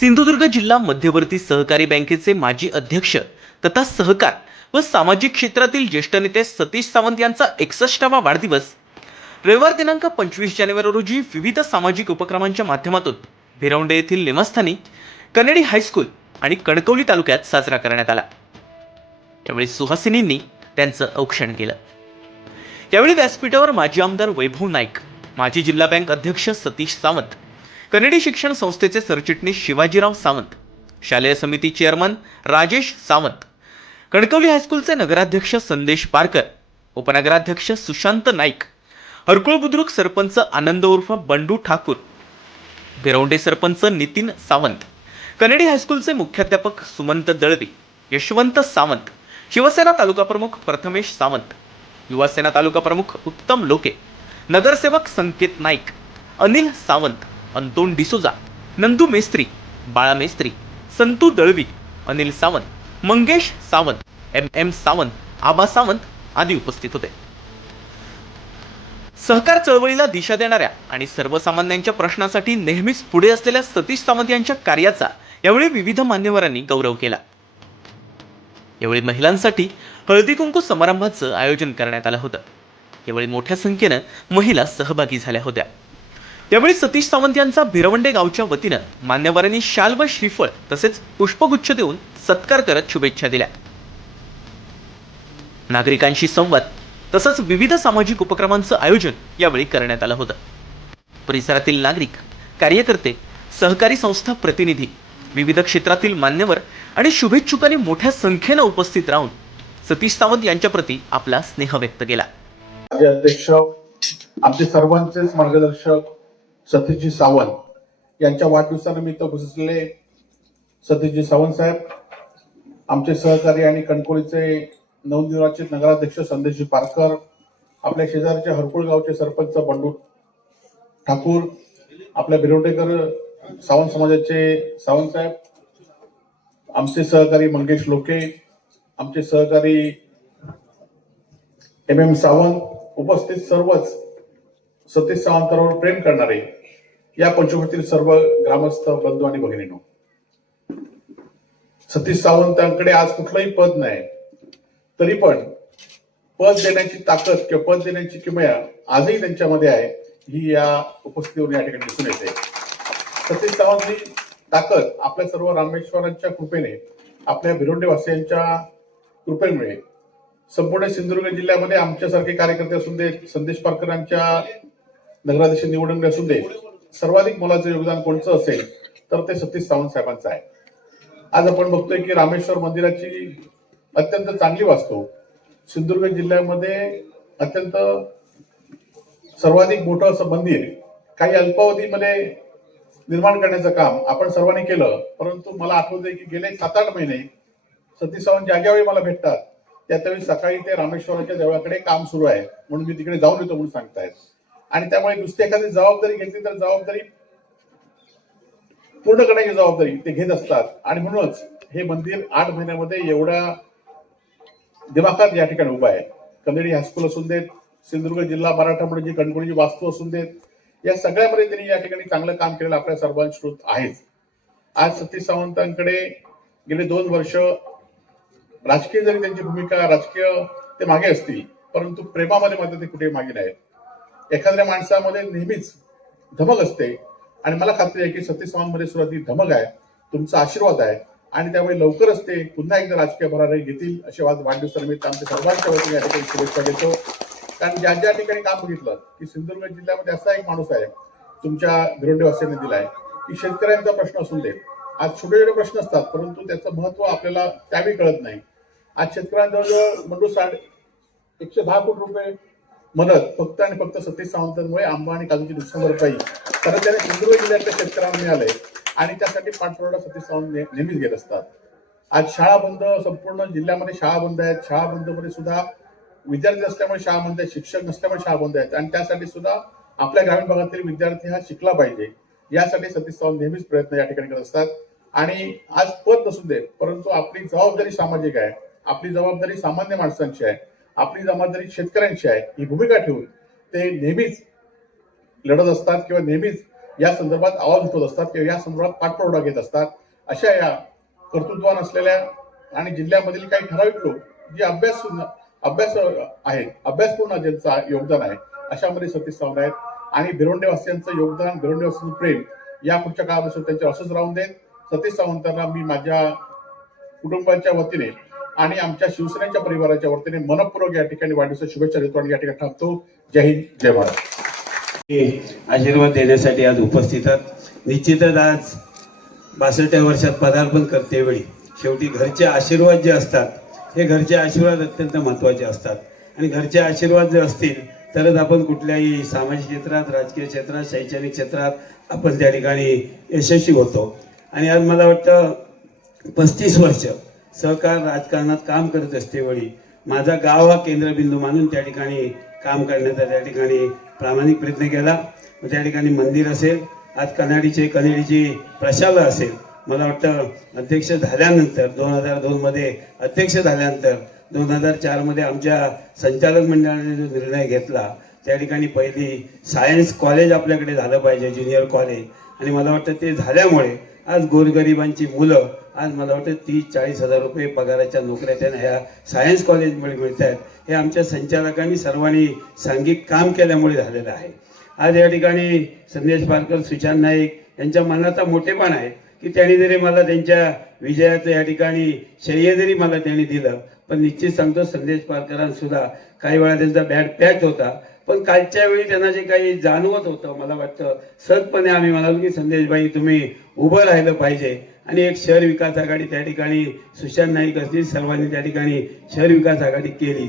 सिंधुदुर्ग जिल्हा मध्यवर्ती सहकारी बँकेचे माजी अध्यक्ष तथा सहकार व सामाजिक क्षेत्रातील ज्येष्ठ नेते सतीश सावंत यांचा 61वा वाढदिवस रविवार दिनांक 25 जानेवारी रोजी विविध सामाजिक उपक्रमांच्या माध्यमातून भिरवंडे येथील निवासस्थानी कनेडी हायस्कूल आणि कणकवली तालुक्यात साजरा करण्यात आला। यावेळी सुहासिनींनी त्यांचं औक्षण केलं। यावेळी व्यासपीठावर माजी आमदार वैभव नाईक, माजी जिल्हा बँक अध्यक्ष सतीश सावंत, कनेडी शिक्षण संस्थेचे सरचिटणीस शिवाजीराव सावंत, शालेय समिती चेअरमन राजेश सावंत, कणकवली हायस्कूलचे नगराध्यक्ष संदेश पारकर, उपनगराध्यक्ष सुशांत नाईक, हरकुळ बुद्रुक सरपंच आनंद उर्फ बंडू ठाकूर, भिरवंडे सरपंच नितीन सावंत, कनेडी हायस्कूलचे मुख्याध्यापक सुमंत दळवी, यशवंत सावंत, शिवसेना तालुका प्रमुख प्रथमेश सावंत, युवासेना तालुका प्रमुख उत्तम लोके, नगरसेवक संकेत नाईक, अनिल सावंत, अंतोन डिसोजा, नंदू मेस्त्री, बाळा मेस्त्री, संतू दळवी, अनिल सावंत, मंगेश सावंत, एम सावंत, आबा सावंत आदी उपस्थित होते। सहकार चळवळीला दिशा देणाऱ्या आणि सर्वसामान्यांच्या प्रश्नासाठी नेहमीच पुढे असलेल्या सतीश सावंत यांच्या कार्याचा यावेळी विविध मान्यवरांनी गौरव केला। यावेळी महिलांसाठी हळदी कुंकू समारंभाचं आयोजन करण्यात आलं होतं। यावेळी मोठ्या संख्येनं महिला सहभागी झाल्या होत्या। यावेळी सतीश सावंत यांचा भिरवंडे गावच्या वतीनं मान्यवरांनी शाल व श्रीफळ तसेच पुष्पगुच्छ देऊन सत्कार करत शुभेच्छा दिल्या। नागरिकांशी संवाद तसंच विविध सामाजिक उपक्रमांचं आयोजन यावेळी करण्यात आलं होतं। परिसरातील नागरिक, कार्यकर्ते, सहकारी संस्था प्रतिनिधी, विविध क्षेत्रातील मान्यवर आणि शुभेच्छुकांनी मोठ्या संख्येनं उपस्थित राहून सतीश सावंत यांच्या प्रती आपला स्नेह व्यक्त केला। अध्यक्ष, आमचे सर्वांचेच मार्गदर्शक सतीशजी सावंत यांच्या वाढदिवसानिमित्त उपस्थितले सतीशजी सावंत साहेब, आमचे सहकारी आणि कणकवलीचे नवनिर्वाचित नगराध्यक्ष संदेशजी पारकर, आपल्या शेजारचे हरकुळ गावचे सरपंच बंडू ठाकूर, आपल्या भिरवंडेकर सावंत समाजाचे सावंत साहेब, आमचे सहकारी मंगेश लोके, आमचे सहकारी एम सावंत, उपस्थित सर्वच सतीश सावंतांवर प्रेम करणारे या पंचवटीतील सर्व ग्रामस्थ बंधू आणि भगिनींनो, सतीश सावंतांकडे आज कुठलंही पद नाही, तरी पण पद देण्याची ताकद किंवा पद देण्याची किमया आजही त्यांच्यामध्ये आहे, ही या उपस्थितीवर या ठिकाणी दिसून येते। सतीश सावंत ही ताकद आपल्या सर्व रामेश्वरांच्या कृपेने, आपल्या भिरवंडेवासियांच्या कृपेमुळे संपूर्ण सिंधुदुर्ग जिल्ह्यामध्ये आमच्यासारखे कार्यकर्ते असून दे, संदेश पारकरांच्या नगराध्यक्ष निवडणूक असून दे, सर्वाधिक मोलाचं योगदान कोणचं असेल तर ते सतीश सावंत साहेबांचं आहे। आज आपण बघतोय की रामेश्वर मंदिराची अत्यंत चांगली वास्तू सिंधुदुर्ग जिल्ह्यामध्ये अत्यंत सर्वाधिक मोठं असं मंदिर काही अल्पावधीमध्ये निर्माण करण्याचं काम आपण सर्वांनी केलं। परंतु मला आठवतंय की गेले 7-8 महिने सतीश सावंत ज्यावेळी मला भेटतात त्यावेळी सकाळी ते रामेश्वराच्या देवळाकडे काम सुरू आहे म्हणून मी तिकडे जाऊन येतो म्हणून सांगतायत, आणि त्यामुळे नुसती एखादी जबाबदारी घेतली तर जबाबदारी पूर्ण करण्याची जबाबदारी ते घेत असतात, आणि म्हणूनच हे मंदिर 8 महिन्यामध्ये एवढ्या दिमाखात या ठिकाणी उभा आहे। कनेडी हायस्कूल असून देत, सिंधुदुर्ग जिल्हा मराठा जी कणकवलीची वास्तू असून देत, या सगळ्यामध्ये त्यांनी या ठिकाणी चांगलं काम केलेलं आपल्या सर्वांची श्रुत आहेच। आज सतीश सावंतांकडे गेले 2 वर्ष राजकीय जरी त्यांची भूमिका राजकीय ते मागे असतील, परंतु प्रेमामध्ये मात्र ते कुठे मागे नाहीत। एखाद्या माणसामध्ये नेहमीच धमक असते, आणि मला खात्री आहे की सतीश सावंतमध्ये सुद्धा ती धमक आहे, तुमचा आशीर्वाद आहे, आणि त्यामुळे लवकरच ते पुन्हा एकदा राजकीय भरारी घेतील असे वाढदिवसानिमित्त आमच्या सर्वांच्या वतीने या ठिकाणी शुभेच्छा देतो। कारण ज्या ज्या ठिकाणी काम बघितलं की सिंधुदुर्ग जिल्ह्यामध्ये असा एक माणूस आहे तुमच्या भिरवंडेवासियांनी दिलाय की शेतकऱ्यांचा प्रश्न असून दे, आज छोटे छोटे प्रश्न असतात परंतु त्याचं महत्व आपल्याला त्यावेळी कळत नाही। आज शेतकऱ्यांजवळ म्हणून 110 कोटी रुपये मदत फक्त आणि फक्त सतीश सावंतांमुळे आंबा आणि काजूची नुकसान भरपाई कारण त्याने सिंधुदुर्ग जिल्ह्यातल्या शेतकऱ्यांना मिळाले, आणि त्यासाठी पाठपुरावा सतीश सावंत नेहमीच घेत असतात। आज शाळा बंद, संपूर्ण जिल्ह्यामध्ये शाळा बंद आहेत, शाळा बंदमध्ये सुद्धा विद्यार्थी असल्यामुळे शाळा बंद आहेत, शिक्षक नसल्यामुळे शाळा बंद आहेत, आणि त्यासाठी सुद्धा आपल्या ग्रामीण भागातील विद्यार्थी हा शिकला पाहिजे यासाठी सतीश सावंत नेहमीच प्रयत्न या ठिकाणी करत असतात। आणि आज पद नसून देत, परंतु आपली जबाबदारी सामाजिक आहे, आपली जबाबदारी सामान्य माणसांची आहे, आपली जबाबदारी शेतकऱ्यांची आहे, ही भूमिका ठेवून ते नेहमीच लढत असतात किंवा नेहमीच या संदर्भात आवाज उठवत असतात किंवा या संदर्भात पाठपुरावा घेत असतात. अशा या कर्तृत्वान असलेल्या आणि जिल्ह्यामधील काही ठराविक लोक जे अभ्यास आहेत, अभ्यासपूर्ण ज्यांचं योगदान आहे, अशामध्ये सतीश सावंत आहेत. आणि भिवंडीवासियांचं योगदान, भिवंडीवासियांचं प्रेम या पुढच्या काळामध्ये त्यांच्यावर असंच राहून देत. सतीश सावंतांना मी माझ्या कुटुंबाच्या वतीने आणि आमच्या शिवसेनेच्या परिवाराच्या वतीने मनपूर्वक या ठिकाणी वाढदिवसाच्या शुभेच्छा देतो आणि या ठिकाणी थांबतो. जय हिंद, जय भारत. आशीर्वाद देण्यासाठी आज उपस्थित आहात. निश्चितच आज 62 वर्षात पदार्पण करते वेळी शेवटी घरचे आशीर्वाद जे असतात हे घरचे आशीर्वाद अत्यंत महत्त्वाचे असतात. आणि घरचे आशीर्वाद जर असतील तरच आपण कुठल्याही सामाजिक क्षेत्रात, राजकीय क्षेत्रात, शैक्षणिक क्षेत्रात आपण त्या ठिकाणी यशस्वी होतो. आणि आज मला वाटतं 35 वर्ष सहकार राजकारणात काम करत असते वेळी माझा गाव हा केंद्रबिंदू मानून त्या ठिकाणी काम करण्याचा त्या ठिकाणी प्रामाणिक प्रयत्न केला. त्या ठिकाणी मंदिर असेल, आज कन्हेडीची प्रशाला असेल. मला वाटतं अध्यक्ष झाल्यानंतर 2002 मध्ये अध्यक्ष झाल्यानंतर 2004 मध्ये आमच्या संचालक मंडळाने जो निर्णय घेतला त्या ठिकाणी पहिली सायन्स कॉलेज आपल्याकडे झालं पाहिजे, ज्युनियर कॉलेज. आणि मला वाटतं ते झाल्यामुळे आज गोरगरिबांची मुलं आज मला वाटतं 30-40 हजार रुपये पगाराच्या नोकऱ्या त्यांना ह्या सायन्स कॉलेजमुळे मिळत आहेत. हे आमच्या संचालकांनी सर्वांनी सांघिक काम केल्यामुळे झालेलं आहे. आज या ठिकाणी संदेश पारकर, सुशांत नाईक यांच्या मनाचा मोठेपण आहे की त्यांनी जरी मला त्यांच्या विजयाचं या ठिकाणी श्रेय जरी मला त्यांनी दिलं, पण निश्चित सांगतो संदेश पारकरांसुद्धा काही वेळा त्यांचा बॅड पॅच होता. पण कालच्या वेळी त्यांना जे काही जाणवत होतं मला वाटतं सहजपणे आम्ही म्हणालो की संदेशबाई तुम्ही उभं राहिलं पाहिजे. आणि एक शहर विकास आघाडी त्या ठिकाणी सुशांत नाईक असतील सर्वांनी त्या ठिकाणी शहर विकास आघाडी केली.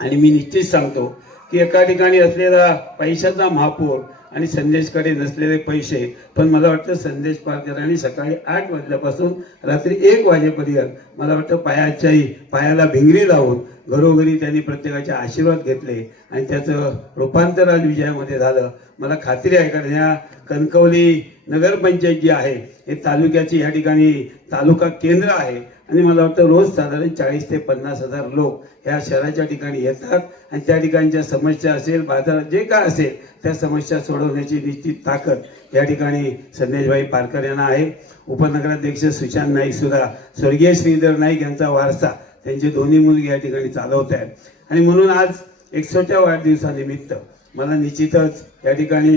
आणि मी निश्चित सांगतो की एका ठिकाणी असलेला पैशाचा महापूर आणि संदेशकडे नसलेले पैसे, पण मला वाटतं संदेश पारकरांनी सकाळी 8 वाजल्यापासून रात्री 1 वाजेपर्यंत मला वाटतं पायाला भिंगरी लावून घरोघरी त्यांनी प्रत्येकाचे आशीर्वाद घेतले आणि त्याचं रूपांतर आज विजयामध्ये झालं. मला खात्री आहे कारण ह्या कणकवली नगरपंचायत जी आहे हे तालुक्याची या ठिकाणी तालुका केंद्र आहे. आणि मला वाटतं रोज साधारण 40 ते 50 हजार लोक ह्या शहराच्या ठिकाणी येतात आणि त्या ठिकाणच्या समस्या असेल, बाजारात जे काय असेल त्या समस्या सोडवण्याची निश्चित ताकद या ठिकाणी संदेशभाई पारकर यांना आहे. उपनगराध्यक्ष सुशांत नाईक सुद्धा स्वर्गीय श्रीधर नाईक यांचा वारसा त्यांचे दोन्ही मुलगे या ठिकाणी चालवत आहेत. आणि म्हणून आज 61व्या वाढदिवसानिमित्त मला निश्चितच या ठिकाणी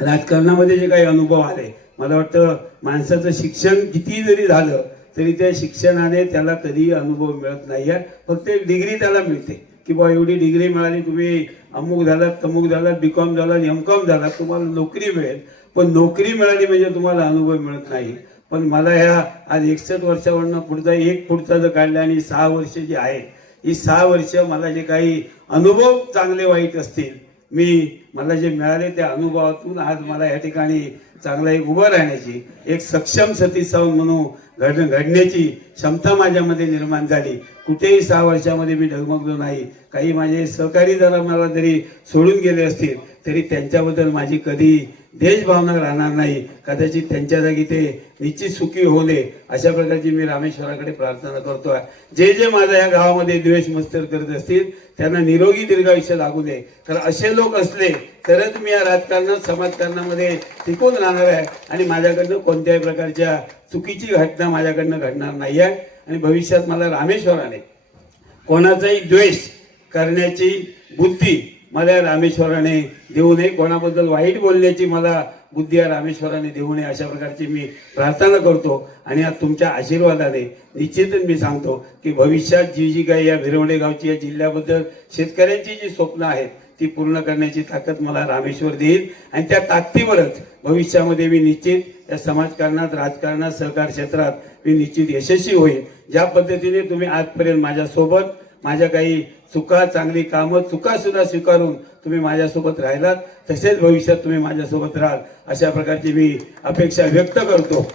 राजकारणामध्ये जे काही अनुभव आले, मला वाटतं माणसाचं शिक्षण किती जरी झालं तरी त्या शिक्षणाने त्याला कधी अनुभव मिळत नाही आहे. फक्त एक डिग्री त्याला मिळते की बा एवढी डिग्री मिळाली, तुम्ही अमुक झालात, तमुक झालात, BCom झालात, MCom झालात, तुम्हाला नोकरी मिळेल. पण नोकरी मिळाली म्हणजे तुम्हाला अनुभव मिळत नाही. पण मला ह्या आज 61 वर्षावरनं पुढचा जर काढला आणि 6 वर्ष जी आहेत ही 6 वर्ष मला जे काही अनुभव चांगले वाईट असतील मला जे मिळाले त्या अनुभवातून आज मला या ठिकाणी चांगला एक उभं राहण्याची एक सक्षम सतीश सावंत म्हणून घडण्याची क्षमता माझ्यामध्ये निर्माण झाली. कुठेही 6 वर्षामध्ये मी डगमगलो नाही. काही माझे सहकारी जरा मला जरी सोडून गेले असतील तरी त्यांच्याबद्दल माझी कधी देशभावना राहणार नाही. कदाचित त्यांच्या जागी ते निश्चित सुखी होऊ नये अशा प्रकारची मी रामेश्वराकडे प्रार्थना करतोय. जे माझ्या या गावामध्ये द्वेष मस्तर करत असतील त्यांना निरोगी दीर्घायुष्य लागू दे. कारण असे लोक असले तरच मी या राजकारणात समाजकारणामध्ये टिकून राहणार आहे आणि माझ्याकडनं कोणत्याही प्रकारच्या चुकीची घटना माझ्याकडनं घडणार नाही आहे. आणि भविष्यात मला रामेश्वराने कोणाचाही द्वेष करण्याची बुद्धी मला या रामेश्वराने देऊ नये, कोणाबद्दल वाईट बोलण्याची मला बुद्धी या रामेश्वराने देऊ नये अशा प्रकारची मी प्रार्थना करतो. आणि आज तुमच्या आशीर्वादाने निश्चितच मी सांगतो की भविष्यात जी काही या भिरवडे गावची या जिल्ह्याबद्दल शेतकऱ्यांची जी स्वप्न आहेत ती पूर्ण करण्याची ताकद मला रामेश्वर देईल. आणि त्या ताकदीवरच भविष्यामध्ये मी निश्चित या समाजकारणात, राजकारणात, सहकार क्षेत्रात मी निश्चित यशस्वी होईल. ज्या पद्धतीने तुम्ही आजपर्यंत माझ्यासोबत माझ्या काही चुका, चांगली कामं, चुका सुद्धा स्वीकारून तुम्ही माझ्यासोबत राहिलात तसेच भविष्यात तुम्ही माझ्यासोबत राहाल अशा प्रकारची मी अपेक्षा व्यक्त करतो.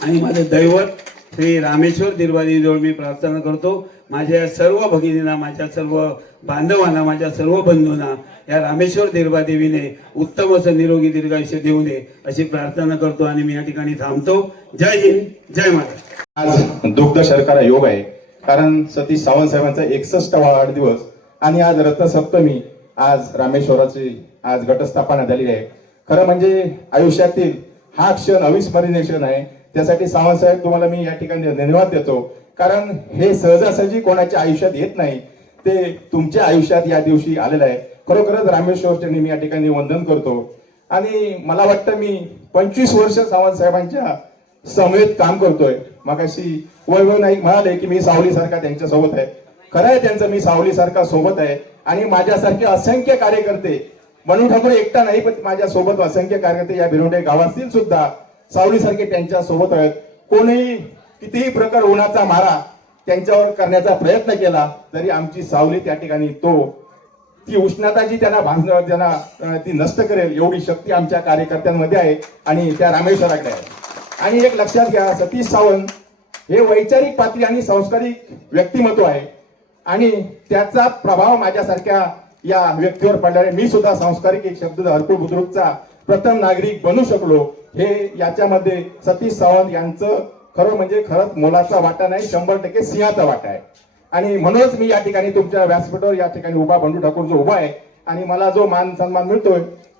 आणि माझं दैवत श्री रामेश्वर दिरबादेवीजवळ मी प्रार्थना करतो. माझ्या सर्व भगिनींना, माझ्या सर्व बांधवांना, माझ्या सर्व बंधूंना या रामेश्वर दिरबादेवीने उत्तम असं निरोगी दीर्घायुष्य देऊ नये अशी प्रार्थना करतो आणि मी या ठिकाणी थांबतो. जय हिंद, जय महाराष्ट्र. आज दुग्ध शर्करा योग आहे कारण सतीश सावंत साहेबांचा 61वा वाढदिवस आणि आज रथसप्तमी, आज रामेश्वराची आज घटस्थापना झाली आहे. खरं म्हणजे आयुष्यातील हा क्षण अविस्मरणीय क्षण आहे. त्यासाठी सावंत साहेब तुम्हाला मी या ठिकाणी धन्यवाद देतो. कारण हे सहजासहजी कोणाच्या आयुष्यात येत नाही, ते तुमच्या आयुष्यात या दिवशी आलेलं आहे. खरोखरच रामेश्वर चरणी मी या ठिकाणी वंदन करतो. आणि मला वाटतं मी 25 वर्ष सावंत साहेबांच्या समवेत काम करतोय. मगाशी वैभव नाईक म्हणाले की मी सावलीसारखा त्यांच्या सोबत आहे. खरं आहे त्यांचं, मी सावलीसारखा सोबत आहे. आणि माझ्यासारखे असंख्य कार्यकर्ते, बंडू ठाकूर एकटा नाही पण माझ्या सोबत असंख्य कार्यकर्ते या भिरोंडे गावातील सुद्धा सावलीसारखे त्यांच्या सोबत आहेत. कोणीही कितीही प्रकार उन्हाचा मारा त्यांच्यावर करण्याचा प्रयत्न केला तरी आमची सावली त्या ठिकाणी ती उष्णता जी त्यांना ती नष्ट करेल एवढी शक्ती आमच्या कार्यकर्त्यांमध्ये आहे आणि त्या रामेश्वराकडे आहे. आणि एक लक्षात घ्या, सतीश सावंत हे वैचारिक पातळी आणि संस्कारिक व्यक्तिमत्व आहे आणि त्याचा प्रभाव माझ्यासारख्या या व्यक्तीवर पडल्याने मी सुद्धा संस्कारिक एक शब्द हरकुळ बुद्रुकचा प्रथम नागरिक बनू शकलो. हे याच्यामध्ये सतीश सावंत यांचं खरंच मोलाचा वाटा नाही, 100% सिंहाचा वाटा आहे. आणि म्हणूनच मी या ठिकाणी तुमच्या व्यासपीठावर या ठिकाणी उभा, बंडू ठाकूर जो उभा आहे आणि मला जो मान सन्मान मिळतोय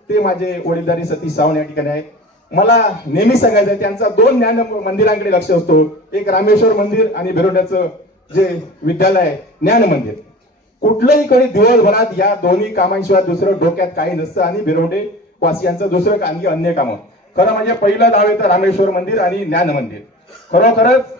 ते माझे वडीलधारी सतीश सावंत या ठिकाणी आहे. मला नेहमी सांगायचं आहे, त्यांचा 2 ज्ञान मंदिरांकडे लक्ष असतो, एक रामेश्वर मंदिर आणि भिरोंड्याचं जे विद्यालय आहे ज्ञान मंदिर. कुठलंही कधी दिवसभरात या दोन्ही कामांशिवाय दुसरं डोक्यात काही नसतं आणि भिरोंडे वासियांचं दुसरं काही अन्य कामं. खरं म्हणजे पहिलं नाव येतं रामेश्वर मंदिर आणि ज्ञान मंदिर. खरोखरच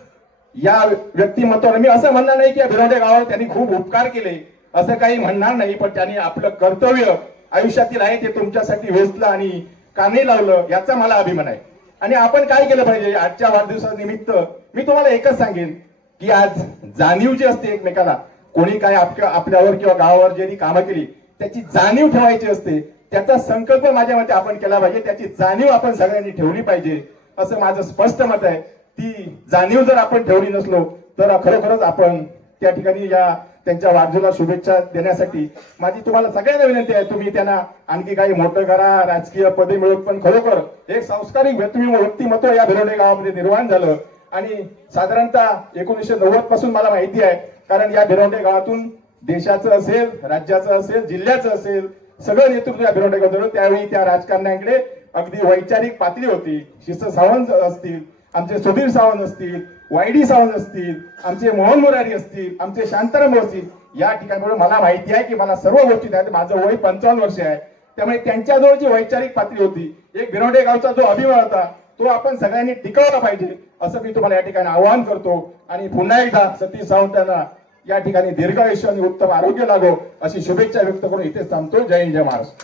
या व्यक्तिमत्वावर मी असं म्हणणार नाही की या भिरोंडे गावावर त्यांनी खूप उपकार केले, असं काही म्हणणार नाही, पण त्यांनी आपलं कर्तव्य आयुष्यातील आहे ते तुमच्यासाठी वेचलं आणि कामी लावलं, याचा मला अभिमान आहे. आणि आपण काय केलं पाहिजे आजच्या वाढदिवसानिमित्त मी तुम्हाला एकच सांगेन की आज जाणीव जी असते एकमेकाला, कोणी काय आपल्यावर किंवा गावावर ज्यांनी कामं केली त्याची जाणीव ठेवायची असते. त्याचा संकल्प माझ्या मते आपण केला पाहिजे, त्याची जाणीव आपण सगळ्यांनी ठेवली पाहिजे असं माझं स्पष्ट मत आहे. ती जाणीव जर आपण ठेवली नसलो तर खरोखरच आपण त्या ठिकाणी या त्यांच्या वाढदिवसाला शुभेच्छा देण्यासाठी माझी तुम्हाला सगळ्यांना विनंती आहे, तुम्ही त्यांना आणखी काही मोठं करा, राजकीय पदे मिळवत, पण खरोखर एक संस्कारिक व्यक्तिमत्व या भिरोंडे गावामध्ये निर्माण झालं. आणि साधारणतः 1990 पासून मला माहिती आहे, कारण या भिरोंडे गावातून देशाचं असेल, राज्याचं असेल, जिल्ह्याचं असेल, सगळं नेतृत्व या भिरोंडे गावात होतं. त्यावेळी त्या राजकारण्याकडे अगदी वैचारिक पातळी होती. शिस्त सावंत असतील, आमचे सुधीर सावंत असतील, वायडी सावंत असतील, आमचे मोहन मुरारी असतील, आमचे शांताराम असतील, या ठिकाणी मला माहिती आहे की मला सर्व गोष्टी आहेत. माझं वय 55 वर्ष आहे, त्यामुळे त्यांच्याजवळ जी वैचारिक पातळी होती, एक भिरोंडे गावचा जो अभिमान होता तो आपण सगळ्यांनी टिकवला पाहिजे असं मी तुम्हाला या ठिकाणी आवाहन करतो. आणि पुन्हा एकदा सतीश सावंतांना या ठिकाणी दीर्घायुष्य आणि उत्तम आरोग्य लागो अशी शुभेच्छा व्यक्त करून इथेच थांबतो. जय हिंद, जय महाराष्ट्र.